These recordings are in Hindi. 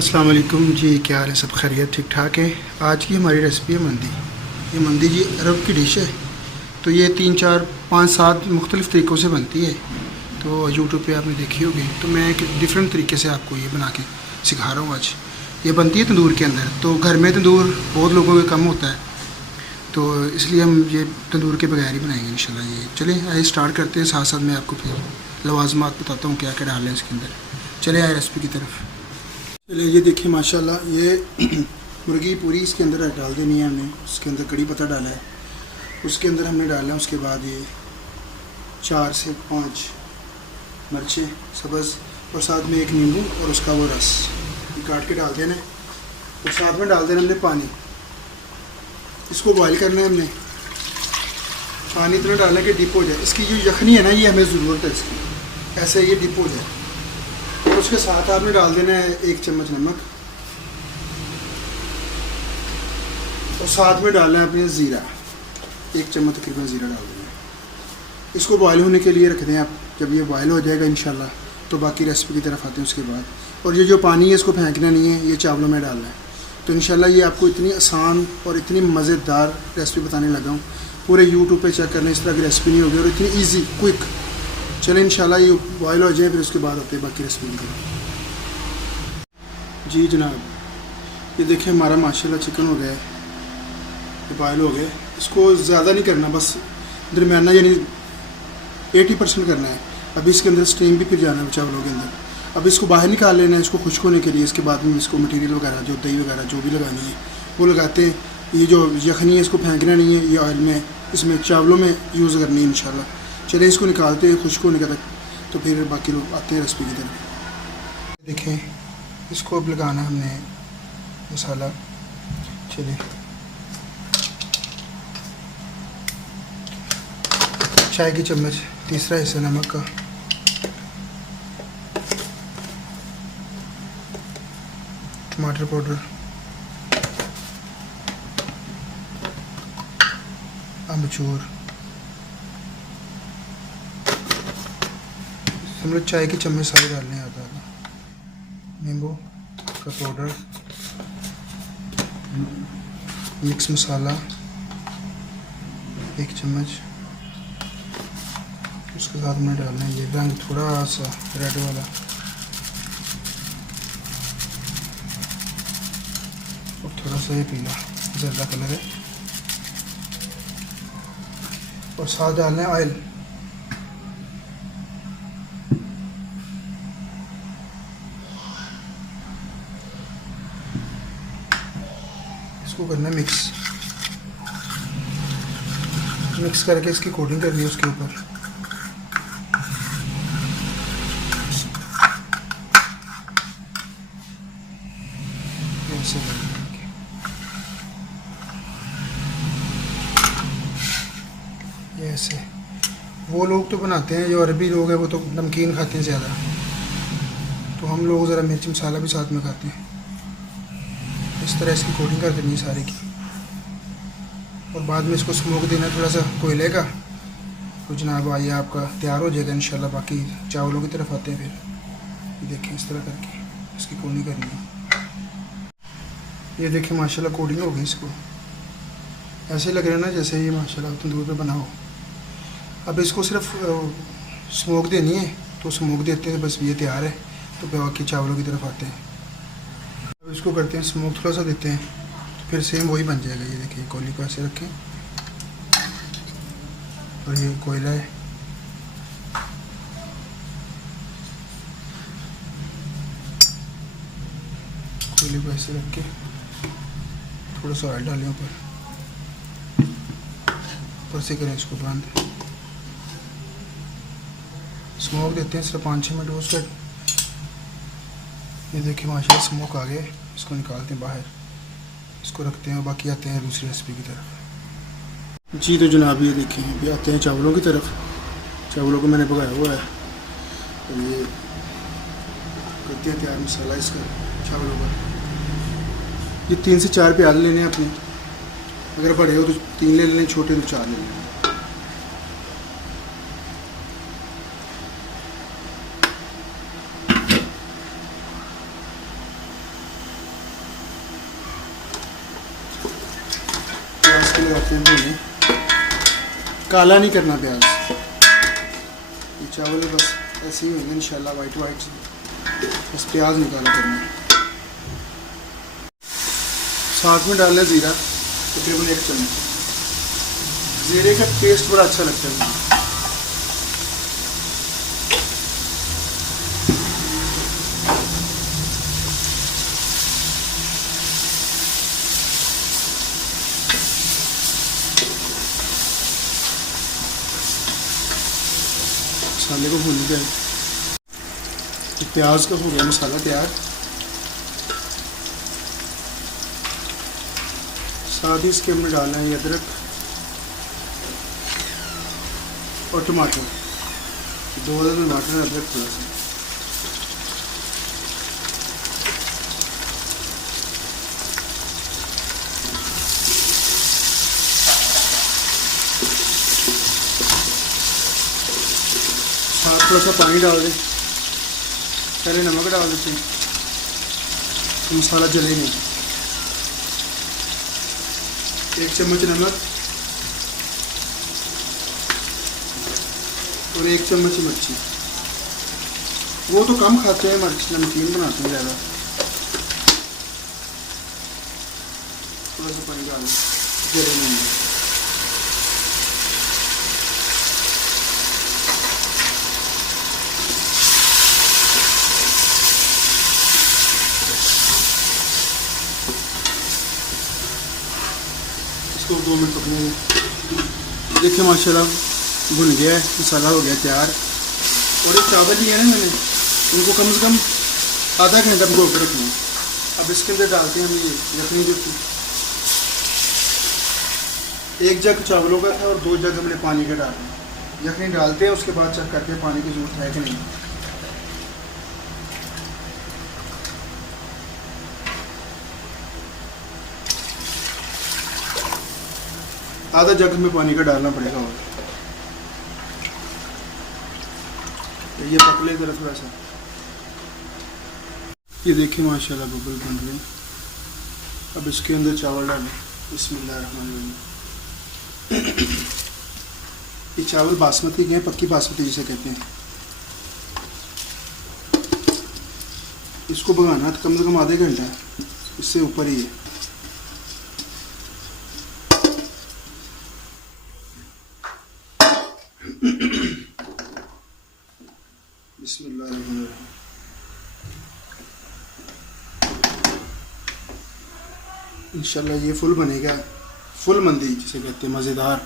अस्सलाम वालेकुम जी, क्या हाल है? सब खैरियत, ठीक ठाक है। आज की हमारी रेसिपी है मंदी। ये मंदी जी अरब की डिश है। तो ये 3 4 5 7 मुख्तलिफ़ तरीक़ों से बनती है। तो यूट्यूब पे आपने देखी होगी। तो मैं एक डिफरेंट तरीके से आपको ये बना के सिखा रहा हूँ आज। ये बनती है तंदूर के अंदर। तो घर में तंदूर बहुत लोगों के कम होता है, तो इसलिए हम ये तंदूर के बगैर ही बनाएंगे इंशाल्लाह। ये चलिए आइए स्टार्ट करते हैं। साथ साथ मैं आपको फिर लवाज़मात बताता हूँ क्या क्या डालें हैं इसके अंदर। चले आए रेसिपी की तरफ। चलिए ये देखिए माशाल्लाह, ये मुर्गी पूरी इसके अंदर डाल देनी है हमने। उसके अंदर कड़ी पत्ता डाला है, उसके अंदर हमने डालना है। उसके बाद ये 4 से 5 मिर्चें सब्ज़ और साथ में एक नींबू और उसका वो रस ये काट के डाल देना है। और साथ में डाल देना हमने पानी। इसको बॉयल करना है हमने। पानी इतना डालना कि डिप हो जाए। इसकी जो यखनी है ना, ये हमें ज़रूरत है इसकी, ऐसे ये डिप हो जाए। और उसके साथ आपने डाल देना है 1 चम्मच नमक और साथ में डालना है अपने ज़ीरा। 1 चम्मच तकरीबन ज़ीरा डाल देना है। इसको बॉयल होने के लिए रख दें आप। जब ये बॉयल हो जाएगा इंशाल्लाह तो बाकी रेसिपी की तरफ आते हैं उसके बाद। और ये जो पानी है इसको फेंकना नहीं है, ये चावलों में डालना है। तो इंशाल्लाह ये आपको इतनी आसान और इतनी मज़ेदार रेसिपी बताने लगा हूँ। पूरे यूट्यूब पे चेक करना, इस तरह की रेसिपी नहीं होगी और इतनी ईजी क्विक। चलें इंशाल्लाह ये बॉयल हो जाए, फिर उसके बाद आते हैं बाकी रेसिपी की तरफ। जी जनाब, ये देखें हमारा माशाल्लाह चिकन हो गया है, ये बॉयल हो गया। इसको ज़्यादा नहीं करना, बस दरमियाना यानी 80% करना है। अभी इसके अंदर स्टीम भी फिर जाना है चावलों के अंदर। अब इसको बाहर निकाल लेना है, इसको खुश्क होने के लिए। इसके बाद में इसको मटेरियल वगैरह जो दही वगैरह जो भी लगानी है वो लगाते हैं। ये जो यखनी है इसको फेंकना नहीं है, ये ऑयल में इसमें चावलों में यूज़ करनी है इंशाल्लाह। चलिए इसको निकालते हैं खुश्क होने का तक, तो फिर बाकी लोग आते हैं रेसिपी की तरफ। देखें इसको अब लगाना हमने मसाला। चलिए चाय की चम्मच, तीसरा हिस्सा नमक का, टमाटर पाउडर, अमचूर, हम लोग चाय की चम्मच सारे डालने आता है। नींबू का पाउडर, मिक्स मसाला 1 चम्मच। उसके साथ में डालना है ये रंग थोड़ा सा रेड वाला और थोड़ा सा ये पीला ज़र्दा कलर है। और साथ डालना है ऑयल। इसको करना है मिक्स करके इसकी कोटिंग करनी है उसके ऊपर। ऐसे ये ऐसे। वो लोग तो बनाते हैं, जो अरबी लोग हैं वो तो नमकीन खाते हैं ज़्यादा, तो हम लोग ज़रा मिर्च मसाला भी साथ में खाते हैं। इस तरह इसकी कोटिंग कर देनी है सारी की। और बाद में इसको स्मोक देना थोड़ा सा कोयले का। तो जनाब आइए आपका तैयार हो जाएगा इंशाल्लाह। बाकी चावलों की तरफ आते हैं फिर। ये देखें इस तरह करके इसकी कोटिंग करनी है। ये देखें माशाल्लाह कोटिंग हो गई। इसको ऐसे लग रहा है ना जैसे ये माशाल्लाह तंदूर पे बना हो। अब इसको सिर्फ स्मोक देनी है, तो स्मोक देते हैं, बस ये तैयार है। तो बाकी चावलों की तरफ आते हैं। अब इसको करते हैं स्मोक, थोड़ा सा देते हैं, तो फिर सेम वही बन जाएगा। ये देखिए कोयले को ऐसे रखें और ये कोयला है। कोयले को ऐसे रख के थोड़ा सा ऑयल डालें ऊपर से करें इसको बंद। स्मोक देते हैं सिर्फ 5-6 मिनट उसके। ये देखिए माशाल्लाह स्मोक आ गया। इसको निकालते हैं बाहर, इसको रखते हैं और बाकी आते हैं दूसरी रेसिपी की तरफ। जी तो जनाब ये देखिए अभी आते हैं चावलों की तरफ। चावलों को मैंने पकाया हुआ है और ये करते हैं तैयार मसाला इसका चावलों का। ये 3 से 4 प्याज लेने हैं अपने। अगर बड़े हो तो 3 ले लें, छोटे तो 4 ले लें। लगाते हैं धोने। काला नहीं करना प्याज, ये चावल बस ऐसे ही होंगे इंशाल्लाह वाइट वाइट से, बस प्याज नहीं काला करना। साथ में डालना ज़ीरा, तकरीबन 1 चम्मच। ज़ीरे का टेस्ट बड़ा अच्छा लगता है। मसाले को भून के प्याज का हो गया मसाला तैयार। साथ ही इसके अंदर डालना है अदरक और टमाटर, 2 टमाटर, अदरक थोड़ा सा। साथ थोड़ा सा पानी डाल दें, पहले नमक डाल देते हैं तो मसाला जले नहीं। 1 चम्मच नमक और 1 चम्मच मिर्ची। वो तो कम खाते हैं मिर्च, नमकीन बनाते हैं ज़्यादा। थोड़ा सा पानी डालें, जले नहीं। इसको 2 मिनट पकने दें। देखिए माशाल्लाह भुन गया है, मसाला हो गया तैयार। और ये चावल लिए हैं ना मैंने, इनको कम से कम आधा घंटा भिगो कर रखना है। अब इसके अंदर डालते हैं हम ये यखनी जो थी। 1 जग चावलों का था और 2 जग हमने पानी का डाला। यखनी डालते हैं, उसके बाद चेक करते हैं पानी की ज़रूरत है कि नहीं। आधा जग में पानी का डालना पड़ेगा। और तो ये पकले ज़रा थोड़ा सा। ये देखिए माशाल्लाह बबल बन रहे हैं। अब इसके अंदर चावल डालें। बिस्मिल्लाहिर्रहमानिर्रहीम। ये चावल बासमती के हैं, पक्की बासमती जिसे कहते हैं। इसको भगाना तो कम से कम आधे घंटा, इससे ऊपर ही है। बिस्मिल्लाहिर्रहमानिर्रहीम। इंशाल्लाह ये फुल बनेगा, फुल मंदी जिसे कहते हैं, मज़ेदार।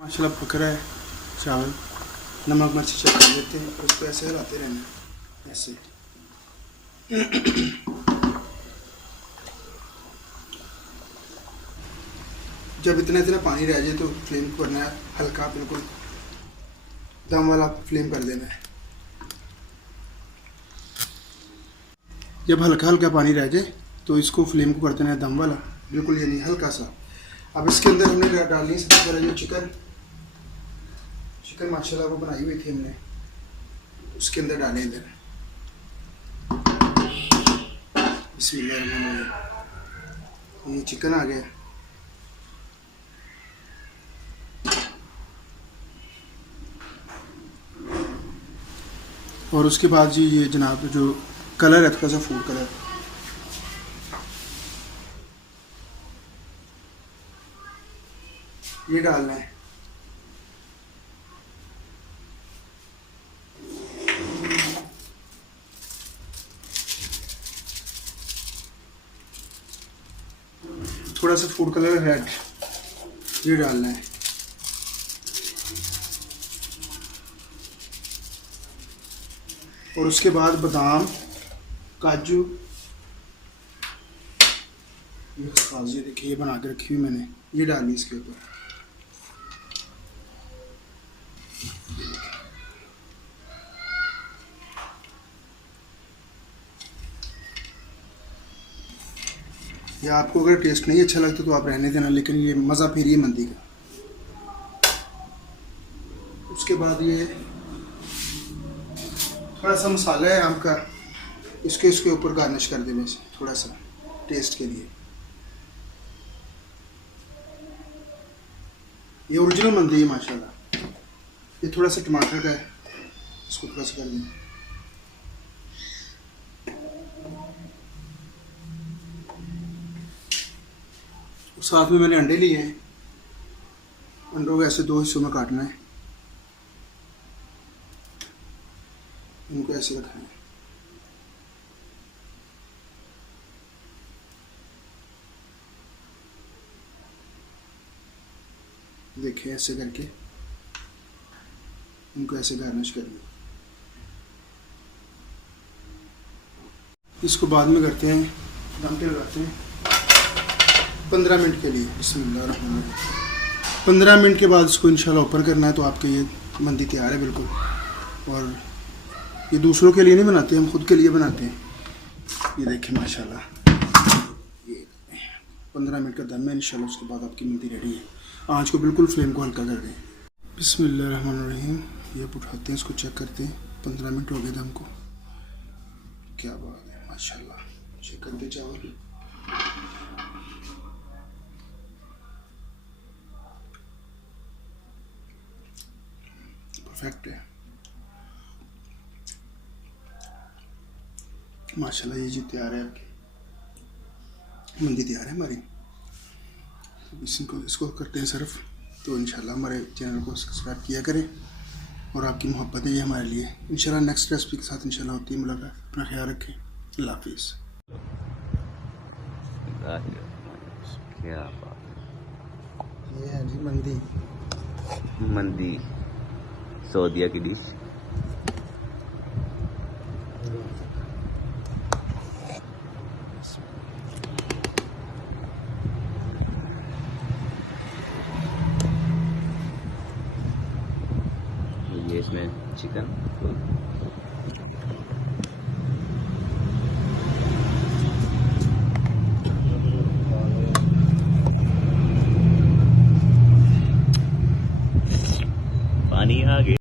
माशाल्लाह पक रहा है चावल। नमक मिर्च चेक कर लेते हैं, उसको ऐसे हिलाते रहना, ऐसे। जब इतना पानी रह जाए तो फ्लेम को करना है हल्का, बिल्कुल दम वाला फ्लेम कर देना है। जब हल्का हल्का पानी रह जाए तो इसको फ्लेम को कर देना है दम वाला, बिल्कुल ये नहीं, हल्का सा। अब इसके अंदर हमने डालनी है सबसे पहले जो चिकन माशाल्लाह वो बनाई हुई थी हमने, उसके अंदर डालें इधर। बिस्मिल्लाह, ये चिकन आ गया। और उसके बाद जी ये जनाब जो कलर है, थोड़ा सा फूड कलर, ये डालना है। थोड़ा सा फूड कलर रेड, ये डालना है। और उसके बाद बादाम, काजू, ये खाजी देखिए ये बना के रखी हुई मैंने, ये डालनी इसके ऊपर। या आपको अगर टेस्ट नहीं अच्छा लगता तो आप रहने देना, लेकिन ये मज़ा फिर ये मंदी का। उसके बाद ये थोड़ा सा मसाला है आम का, इसके ऊपर गार्निश कर देने से थोड़ा सा टेस्ट के लिए। ये ओरिजिनल मंदी है माशाल्लाह। ये थोड़ा सा टमाटर का है, इसको थोड़ा सा कर दें। साथ में मैंने अंडे लिए हैं, अंडों को ऐसे 2 हिस्सों में काटना है, इनको ऐसे रखना है। देखिए ऐसे करके इनको ऐसे गार्निश करना। इसको बाद में करते हैं, दम पे लगाते हैं 15 मिनट के लिए। बिस्मिल्लाहिर्रहमानिर्रहीम। 15 मिनट के बाद इसको इंशाल्लाह ओपन करना है तो आपके ये मंदी तैयार है बिल्कुल। और ये दूसरों के लिए नहीं बनाते, हम खुद के लिए बनाते हैं। ये देखें माशाल्लाह, ये 15 मिनट का दम है इंशाल्लाह। उसके बाद आपकी मंदी रेडी है। आँच को बिल्कुल फ्लेम को हल्का कर दें। बिस्मिल्लाहिर्रहमानिर्रहीम। ये अब उठाते हैं, इसको चेक करते हैं। 15 मिनट हो गए दम को। क्या बात है माशाल्लाह। चेक करते चावल, परफेक्ट है माशाल्लाह। ये जी तैयार है, आपकी मंदी तैयार है हमारी। इसको करते हैं सर्व। तो इंशाल्लाह हमारे चैनल को सब्सक्राइब किया करें, और आपकी मोहब्बत है ये हमारे लिए। इंशाल्लाह नेक्स्ट रेसिपी के साथ इंशाल्लाह होती है मुलाकात। अपना ख्याल रखें। अल्लाह हाफिज़। क्या बात, ये है जी मंदी। मंदी सऊदिया की डिश। ये इसमें चिकन